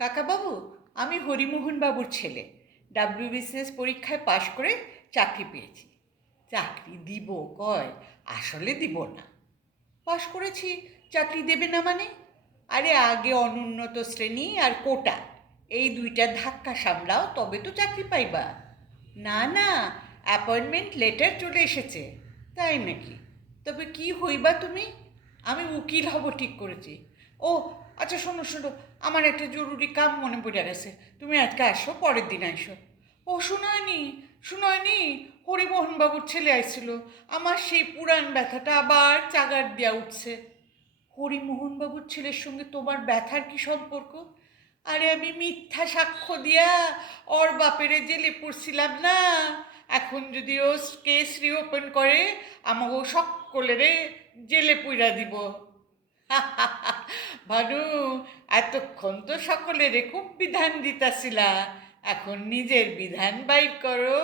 কাকাবাবু, আমি হরিমোহন বাবুর ছেলে। ডাব্লিউবিসিএস পরীক্ষায় পাশ করে চাকরি পেয়েছি। চাকরি দিব কয়, আসলে দিব না। পাশ করেছি, চাকরি দেবে না মানে? আরে আগে অনুন্নত শ্রেণী আর কোটা, এই দুইটা ধাক্কা সামলাও, তবে তো চাকরি পাইবা। না না, অ্যাপয়েন্টমেন্ট লেটার চলে এসেছে। তাই নাকি? তবে কি হইবা তুমি? আমি উকিল হব ঠিক করেছি। ও আচ্ছা, শোনো শোনো, আমার একটা জরুরি কাম মনে পড়ে গেছে। তুমি আজকে আসো, পরের দিন আসো। ও শুনয়নি, শুনয়নি, হরিমোহনবাবুর ছেলে আইছিল। আমার সেই পুরান ব্যথাটা আবার চাগার দিয়া উঠছে। হরিমোহনবাবুর ছেলের সঙ্গে তোমার ব্যথার কি সম্পর্ক? আরে আমি মিথ্যা সাক্ষ্য দিয়া ওর বাপেরে জেলে পড়ছিলাম না। এখন যদি ও কেস রিওপেন করে, আমাকে সকলেরে জেলে পুইরা দিব। ভানু, এতক্ষণ তো সকলেরে খুব বিধান দিতাছিলা, এখন নিজের বিধান বাইর করো।